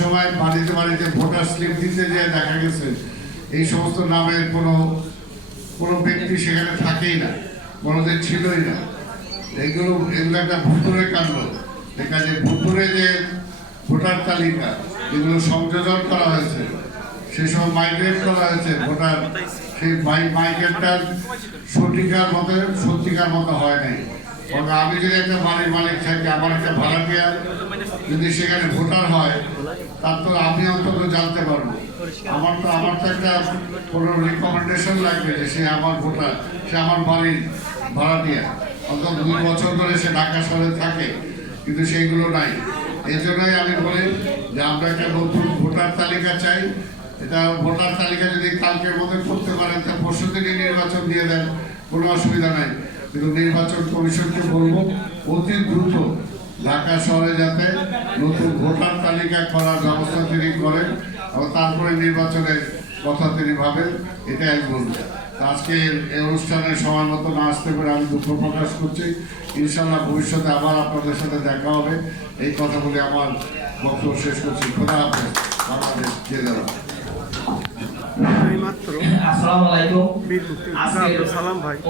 সময় বাড়িতে বাড়িতে ভোটার স্লিপ দিতে যেয়ে দেখা গেছে এই সমস্ত নামের কোনো ব্যক্তি সেখানে থাকেই না, কোনোদিন ছিলই না। এগুলো একটা ভুতুরে কাণ্ড। কাজে ভুতুরে যে ভোটার তালিকা এগুলো সংযোজন করা হয়েছে, সেসব মাইগ্রেট করা হয়েছে ভোটার, সেই মাইগ্রেটটা সত্যিকার মতো হয় নাই। আমি যদি একটা বাড়ির মালিক থাকি, আমার একটা ভাড়াটিয়া যদি সেখানে ভোটার হয়, তার তো আমি অন্তত জানতে পারবো। আমার তো একটা কোনো রিকমেন্ডেশন লাগবে যে সে আমার ভোটার, সে আমার বাড়ির ভাড়াটিয়া, অন্তত 2 বছর ধরে সে ঢাকা শহরে থাকে, কিন্তু সেইগুলো নাই। এই জন্যই আমি বলি যে আমরা একটা নতুন ভোটার তালিকা চাই। এটা ভোটার তালিকা যদি কালকের মধ্যে করতে পারেন, তা পরশুদিনই নির্বাচন দিয়ে দেন, কোনো অসুবিধা নাই। কিন্তু নির্বাচন কমিশনকে বলবো অতি দ্রুত ঢাকা শহরে যাতে নতুন ভোটার তালিকা করার ব্যবস্থা তিনি করেন এবং তারপরে নির্বাচনের কথা তিনি ভাবেন, এটাই আমি বলবো। আজকে এই অনুষ্ঠানে সময় মতো না আসতে পারে আমি দুঃখ প্রকাশ করছি। ইনশাল্লাহ ভবিষ্যতে আবার আপনাদের সাথে দেখা হবে, এই কথা বলে আমার বক্তব্য শেষ করছি। খোদা হাফেজ। বাংলাদেশ জিন্দাবাদ। আসসালামু আলাইকুম।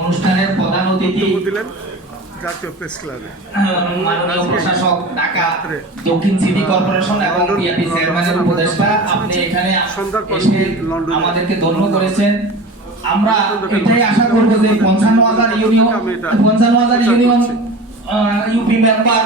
অনুষ্ঠানের প্রধান অতিথি জাতীয় প্রেস ক্লাবে মাননীয় প্রশাসক ঢাকা দক্ষিণ সিটি কর্পোরেশন এবং বিএনপি চেয়ারম্যানের উপদেষ্টা, আপনি এখানে এসে আমাদেরকে ধন্য করেছেন। আমরা এটাই আশা করব যে 55,000 ইউনিয়ন ইউপি মেম্বার